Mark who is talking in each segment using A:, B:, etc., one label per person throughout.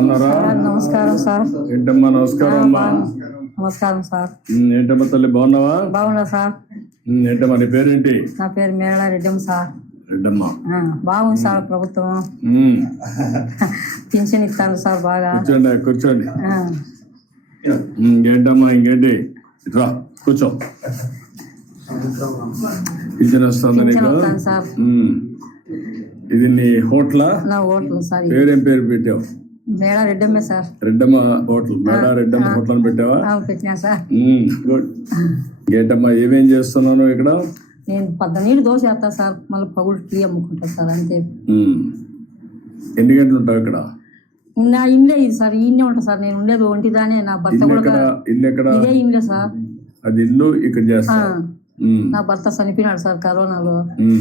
A: బాగున్నారా?
B: నమస్కారం సార్.
A: ఏంటమ్మా నమస్కారం అమ్మా.
B: నమస్కారం సార్.
A: ఏంటమ్మా తల్లి బాగున్నావా?
B: బాగున్నా సార్.
A: ఏంటమ్మా నీ పేరేంటి?
B: నా పేరు మేళ రెడ్డమ్మ సార్.
A: రెడ్డమ్మ
B: బాగుంది సార్ ప్రభుత్వం. పింఛన్ ఇస్తాను సార్ బాగా.
A: కూర్చోండి కూర్చోండి. ఇంకేంటమ్మా ఇంకేంటి? రా కూర్చో. పింఛన్ వస్తుంది నీకు?
B: సార్
A: ఇది నీ హోటలా?
B: నా హోటల్ సార్.
A: పేరేం పేరు పెట్టావు?
B: మేళ రెడ్డమ్మే సార్.
A: రెడ్డమ్మ హోటల్. మేళ రెడ్డమ్మ హోటల్ అని పెట్టావా?
B: పెట్టినా సార్.
A: గుడ్. ఏంటమ్మా ఏమేం చేస్తున్నాను ఇక్కడ?
B: నేను 12 దోశ వేస్తా సార్, మళ్ళీ పగులు టీ అమ్ముకుంటా సార్, అంతే.
A: ఎన్ని గంటలు ఉంటావు ఇక్కడ?
B: నా ఇండ్లే ఇది సార్, ఈయనే ఉంటా సార్. నేను ఉండేది ఒంటిదానే. నా భర్త కూడా
A: ఇల్లు ఎక్కడ?
B: ఇదే ఇండ్లే సార్.
A: అది ఇల్లు ఇక్కడ చేస్తా.
B: నా భర్త చనిపోయినాడు సార్ కరోనాలో.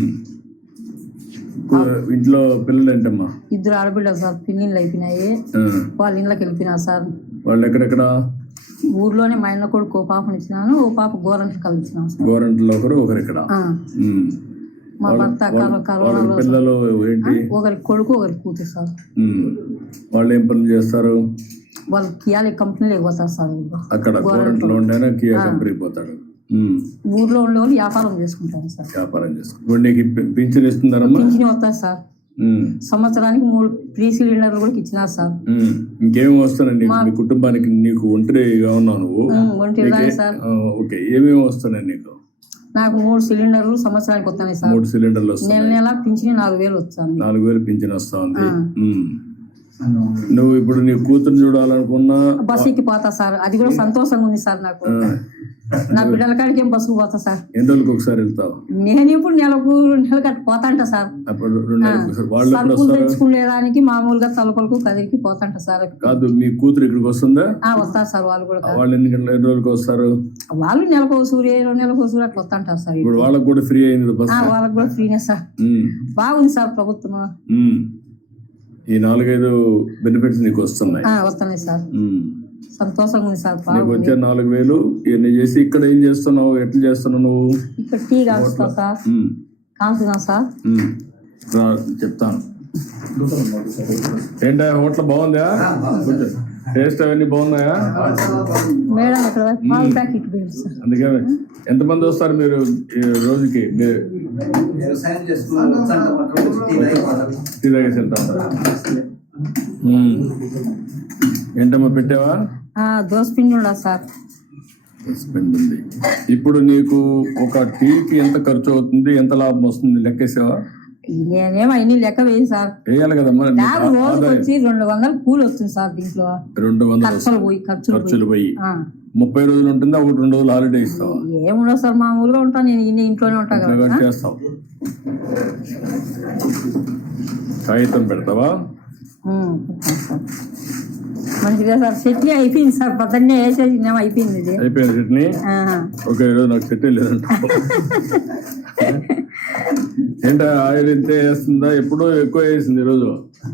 A: ఇంట్లో పిల్లలు ఏంటమ్మా?
B: 2 ఆడబిడ్డలు సార్. పిన్నిళ్ళు అయిపోయినాయి, వాళ్ళ ఇంట్లోకి వెళ్ళిపోయినారు సార్.
A: వాళ్ళు ఎక్కడెక్కడ?
B: ఊర్లోనే. మా ఇంట్లో కొడుకు ఓ పాపని ఇచ్చినాను, ఓ పాప గోరంట్లు కలిపించినాను సార్.
A: గోరంట్లో ఒకరు ఒకరు ఇక్కడ.
B: మా భర్త కరోనాలో.
A: పిల్లలు ఏంటి?
B: ఒకరికి కొడుకు ఒకరికి కూతురు సార్.
A: వాళ్ళు ఏం పనులు చేస్తారు?
B: వాళ్ళు కియాలి కంపెనీలో పోతారు సార్.
A: అక్కడ గోరంట్లో ఉండేనా కియా కంపెనీ పోతాడు.
B: ఊర్లో ఉండే వాళ్ళు వ్యాపారం చేసుకుంటారు సార్.
A: వ్యాపారం చేసుకుంటారు. నీకు పింఛన్ ఇస్తున్నారమ్మా?
B: పింఛన్ వస్తారు సార్. సంవత్సరానికి 3 ఫ్రీ సిలిండర్లు కూడా ఇచ్చినారు సార్.
A: ఇంకేం వస్తానండి మీ కుటుంబానికి? నీకు ఒంటరిగా ఉన్నావు నువ్వు?
B: ఒంటరి సార్.
A: ఓకే. ఏమేమి వస్తున్నాయి నీకు?
B: నాకు 3 సిలిండర్లు సంవత్సరానికి వస్తున్నాయి సార్.
A: 3 సిలిండర్లు వస్తాయి.
B: నెల పింఛన్ 4,000 వస్తుంది.
A: 4,000 పింఛన్ వస్తా ఉంది. నువ్వు ఇప్పుడు నీ కూతురు చూడాలనుకున్నా
B: బస్సు ఎక్కి పోతా సార్. అది కూడా సంతోషంగా ఉంది సార్ నాకు. నా బిడ్డల కాడికి ఏం బస్సుకు పోతా సార్.
A: ఎన్ని రోజులకు ఒకసారి వెళ్తావు?
B: నేను ఇప్పుడు నెలకు కట్టి పోతాంట సార్. సరుకులు తెచ్చుకునేదానికి మామూలుగా తలుపులకు కదిరికి పోతాంట సార్.
A: కాదు, మీ కూతురు ఇక్కడికి వస్తుందా?
B: వస్తారు సార్ వాళ్ళు కూడా.
A: వాళ్ళు ఎన్ని రోజులకు వస్తారు?
B: వాళ్ళు నెలకు సూర్య 2 నెలలకు సూర్య అట్లా వస్తుంటారు సార్.
A: ఇప్పుడు వాళ్ళకి కూడా ఫ్రీ అయింది బస్సు?
B: వాళ్ళకి కూడా ఫ్రీనే సార్. బాగుంది సార్ ప్రభుత్వం.
A: ఈ 4-5 బెనిఫిట్స్ నీకు వస్తున్నాయి?
B: వస్తున్నాయి సార్. సంతోషంగా ఉంది సార్.
A: నీకు వచ్చే 4,000 ఇవన్నీ చేసి ఇక్కడ ఏం చేస్తున్నావు? ఎట్లా చేస్తున్నావు నువ్వు?
B: ఇక్కడ టీ కాల్చుతా సార్. కాల్చున్నా సార్.
A: చెప్తాను. ఏంటా హోటల్ బాగుందా? టేస్ట్ అవన్నీ బాగున్నాయా?
B: మేడం ఇక్కడ పాల ప్యాకెట్ సార్.
A: అందుకే ఎంతమంది వస్తారు మీరు రోజుకి? టీ తాగేసి వెళ్తారా? ఏంటమ్మా పెట్టావా?
B: దోశ పిండి ఉండదు సార్.
A: పిండి ఉంది. ఇప్పుడు నీకు ఒక టీకి ఎంత ఖర్చు అవుతుంది, ఎంత లాభం వస్తుంది లెక్కేసావా?
B: నేనేమో అన్ని లెక్క వేయి సార్.
A: వేయాలి కదమ్మా.
B: నాకు రోజుకి వచ్చి 200 కూలి వస్తుంది సార్. దీంట్లో
A: 200 ఖర్చులు పోయి 30 రోజులు ఉంటుందా? 1-2 రోజులు హాలిడే ఇస్తావా?
B: ఏముండదు సార్, మామూలుగా ఉంటాను నేను. ఇంట్లోనే ఉంటా కదా.
A: చేస్తావు. కాగితం పెడతావా?
B: మంచిగా సార్. చట్నీ అయిపోయింది సార్. పొద్దున్నే వేసేసి అయిపోయింది. ఇది
A: అయిపోయింది చట్నీ. ఓకే. ఈరోజు నాకు చట్నీ లేదంట. ఏంటో ఆయిల్ ఇంతే వేస్తుందా? ఎప్పుడో ఎక్కువ వేసింది ఈరోజు.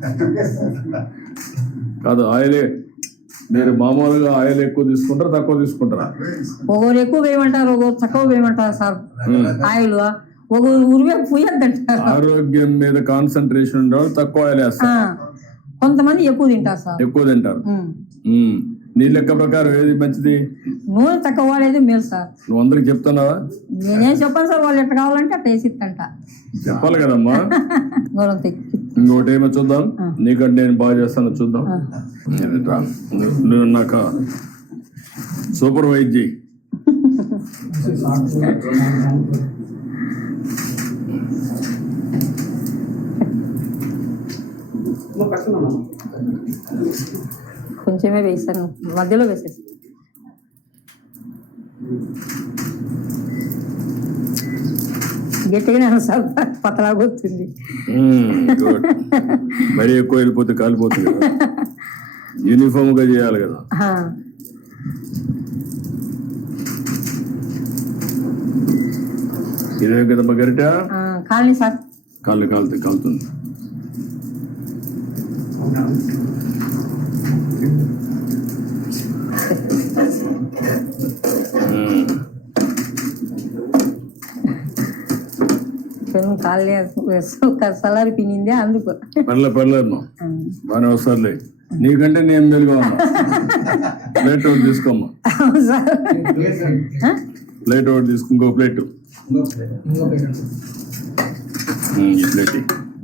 A: కాదు, ఆయిలే. మీరు మామూలుగా ఆయిల్ ఎక్కువ తీసుకుంటారా తక్కువ తీసుకుంటారా?
B: ఒకరు ఎక్కువ వేయమంటారు, ఒకరు తక్కువ వేయమంటారు సార్. ఆయిల్ ఒకరు ఉరివే పోయొద్దంటారు.
A: ఆరోగ్యం మీద కాన్సన్ట్రేషన్ ఉండేవాళ్ళు తక్కువ ఆయిల్ వేస్తారు.
B: కొంతమంది ఎక్కువ తింటారు సార్.
A: ఎక్కువ తింటారు. నీ లెక్క ప్రకారం ఏది మంచిది?
B: నూనె తక్కువ వాడేది మేలు సార్.
A: నువ్వు అందరికి చెప్తున్నావా?
B: నేనేం చెప్పాను సార్. వాళ్ళు ఎట్లా కావాలంటే అట్లా వేసిస్తంట.
A: చెప్పాలి కదమ్మా. ఇంకోటి ఏమో చూద్దాం. నీకంటే నేను బాగా చేస్తాను చూద్దాం. నువ్వు నాక సూపర్వైజ్ చేయి.
B: కొంచెమే వేసాను, మధ్యలో వేసేసి. గట్టిగానే సార్, పతలాగా వస్తుంది.
A: మరీ ఎక్కువ వెళ్ళిపోతే కాలిపోతుంది. యూనిఫామ్ గా చేయాలి కదా. ఇదే కదమ్మా గరిట?
B: Colony sir.
A: కాలుతుంది.
B: కాళ్ళే సలారి పినిందే అందుకు.
A: పర్లేదమ్మా, బాగానే వస్తారులే. నీకంటే నేను మెలుగా ఉన్నా. ప్లేట్ ఒకటి తీసుకోమ్మా. ప్లేట్ ఒకటి తీసుకో, ఇంకో ప్లేట్. ఈ ప్లేట్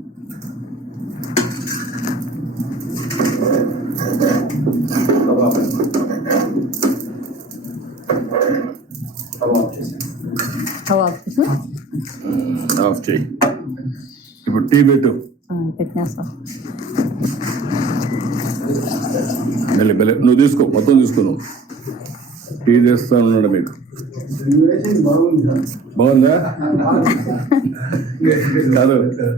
A: ఆఫ్ చేయి. ఇప్పుడు టీ పెట్టు.
B: పెట్టినా సార్.
A: నువ్వు తీసుకో, మొత్తం తీసుకో. నువ్వు టీ చేస్తా ఉన్నాడు మీకు. బాగుందా? కాదు,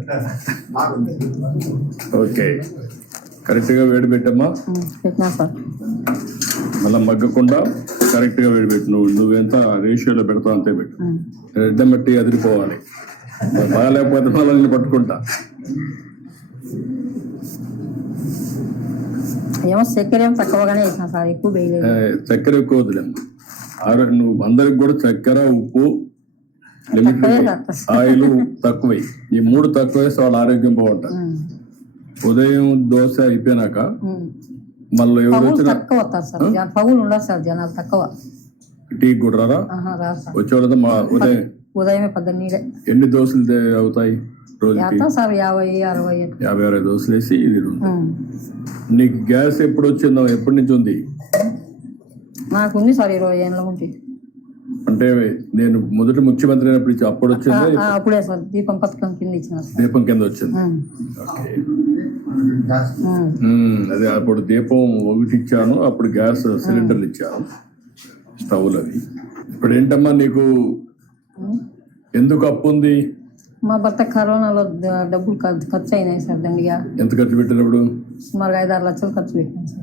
A: ఓకే. కరెక్ట్గా వేడి పెట్టమ్మా.
B: పెట్టినా సార్.
A: మళ్ళీ మగ్గకుండా కరెక్ట్గా వేడి పెట్టు. నువ్వెంత రేషియోలో పెడతావు అంతే పెట్టు. రెడ్డం బట్టి అదిరిపోవాలి. బాగాలేకపోతే మళ్ళీ పట్టుకుంటా.
B: ఏమో చక్కెర ఏమో తక్కువగానే వేసిన సార్, ఎక్కువ వేయలేదు.
A: చక్కెర ఎక్కువ వద్దులేమ్మా. నువ్వు అందరికి కూడా చక్కెర, ఉప్పు, లిమిట్, ఆయిల్ తక్కువ. ఈ 3 తక్కువ వేస్తే వాళ్ళ ఆరోగ్యం బాగుంటుంది. ఉదయం దోశ అయిపోయినాక మళ్ళీ ఎవరు వచ్చినా
B: తక్కువ వస్తారు సార్, పగులు ఉండదు సార్, జనాలు తక్కువ.
A: టీ కూడా రారా? వచ్చేవాళ్ళతో మా
B: ఉదయమే 18
A: ఎన్ని దోశలు అవుతాయి రోజుకి?
B: సార్ 50-60
A: దోశలు వేసి ఇది. నీకు గ్యాస్ ఎప్పుడు వచ్చిందో, ఎప్పటి నుంచి ఉంది?
B: నాకు ఉంది సార్ 20 ఏళ్ళ ఉంది.
A: అంటే నేను మొదటి ముఖ్యమంత్రి అయినప్పుడు అప్పుడు వచ్చింది?
B: అప్పుడే సార్, దీపం పథకం కింద ఇచ్చిన.
A: దీపం కింద వచ్చింది. అదే అప్పుడు దీపం ఒకటి ఇచ్చాను, అప్పుడు గ్యాస్ సిలిండర్లు ఇచ్చాను, స్టవ్లు అవి. ఇప్పుడు ఏంటమ్మా నీకు ఎందుకు అప్పు ఉంది?
B: మా భర్త కరోనాలో డబ్బులు ఖర్చు అయినాయి సార్ దండిగా.
A: ఎంత ఖర్చు పెట్టినప్పుడు?
B: సుమారుగా 5-6 లక్షలు ఖర్చు పెట్టాను సార్.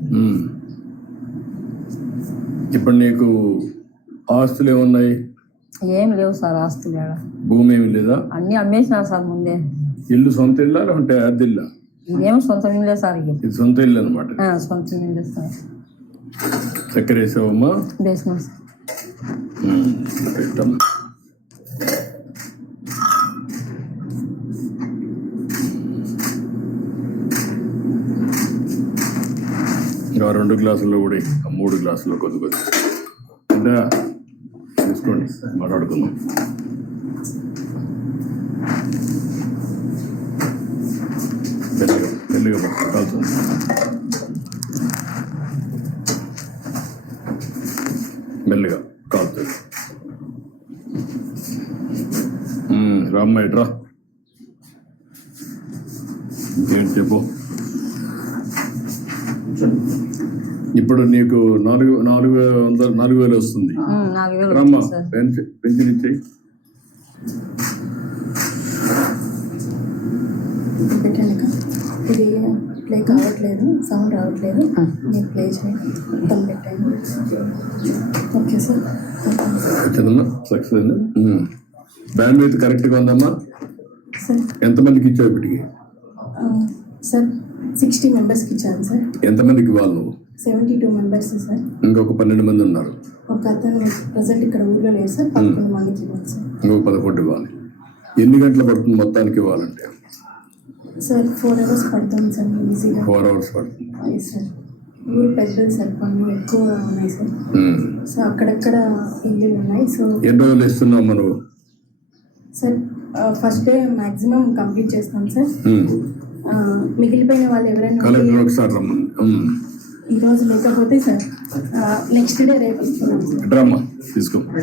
A: ఇప్పుడు నీకు ఆస్తులు ఏమున్నాయి?
B: ఏం లేవు సార్ ఆస్తులు.
A: భూమి ఏమి లేదా?
B: అన్ని అమ్మేసినారు సార్ ముందే.
A: ఇల్లు సొంత ఇల్లా అంటే అద్దె ఇల్లా?
B: ఇదేమో సొంత ఇల్లే సార్.
A: ఇది సొంత ఇల్లు అనమాట.
B: సొంత ఇల్లే సార్.
A: చక్కెర వేసావమ్మా?
B: వేసినాం సార్.
A: పెట్టమ్మా. ఇంకా 2 గ్లాసుల్లో కూడా 3 గ్లాసుల్లో కొద్ది కొద్ది అంటే తీసుకోండి, మాట్లాడుకుందాం. మెల్లిగా కాల్చుంది. మెల్లిగా కాలుతుంది. రామ్మ ఎట్రా, ఇంకేంటి చెప్పు. ఇప్పుడు నీకు 4,000 వస్తుంది. రమ్మా, పెన్షన్ ఇచ్చేయి.
C: ఇది ప్లే కావట్లేదు, సౌండ్ రావట్లేదు. నేను ప్లే చేయండి, మొత్తం పెట్టాను. Okay sir.
A: వచ్చిందమ్మా, సక్సెస్ అయింది. బ్యాండ్ విత్ కరెక్ట్గా ఉందమ్మా.
C: సార్
A: ఎంతమందికి ఇచ్చావు ఇప్పటికి?
C: సార్ 60 మెంబర్స్కి ఇచ్చాను సార్.
A: ఎంతమందికి ఇవ్వాలి నువ్వు?
C: 72 మెంబర్స్ సార్.
A: ఇంకొక 12 మంది ఉన్నారు.
C: ఒక అతను ప్రజెంట్ ఇక్కడ ఊర్లో లేదు సార్, 11 మందికి ఇవ్వాలి సార్.
A: ఇంకొక 11 ఇవ్వాలి. ఎన్ని గంటలు పడుతుంది మొత్తానికి ఇవ్వాలంటే?
C: సార్ 4 hours పడుతుంది సార్, ఈజీగా
A: 4 hours పడుతుంది.
C: అది సార్ ఊరు పెద్దది సార్, పనులు ఎక్కువ ఉన్నాయి సార్. సో అక్కడక్కడ ఇల్లు ఉన్నాయి. సో
A: ఎన్ని రోజులు ఇస్తున్నావు మనం?
C: Sir first day maximum complete చేస్తాం సార్. మిగిలిపోయిన వాళ్ళు ఎవరైనా
A: ఒకసారి
C: ఈరోజు లేకపోతే సార్ నెక్స్ట్ డే రేపు ఇస్తున్నాం సార్.
A: తీసుకో.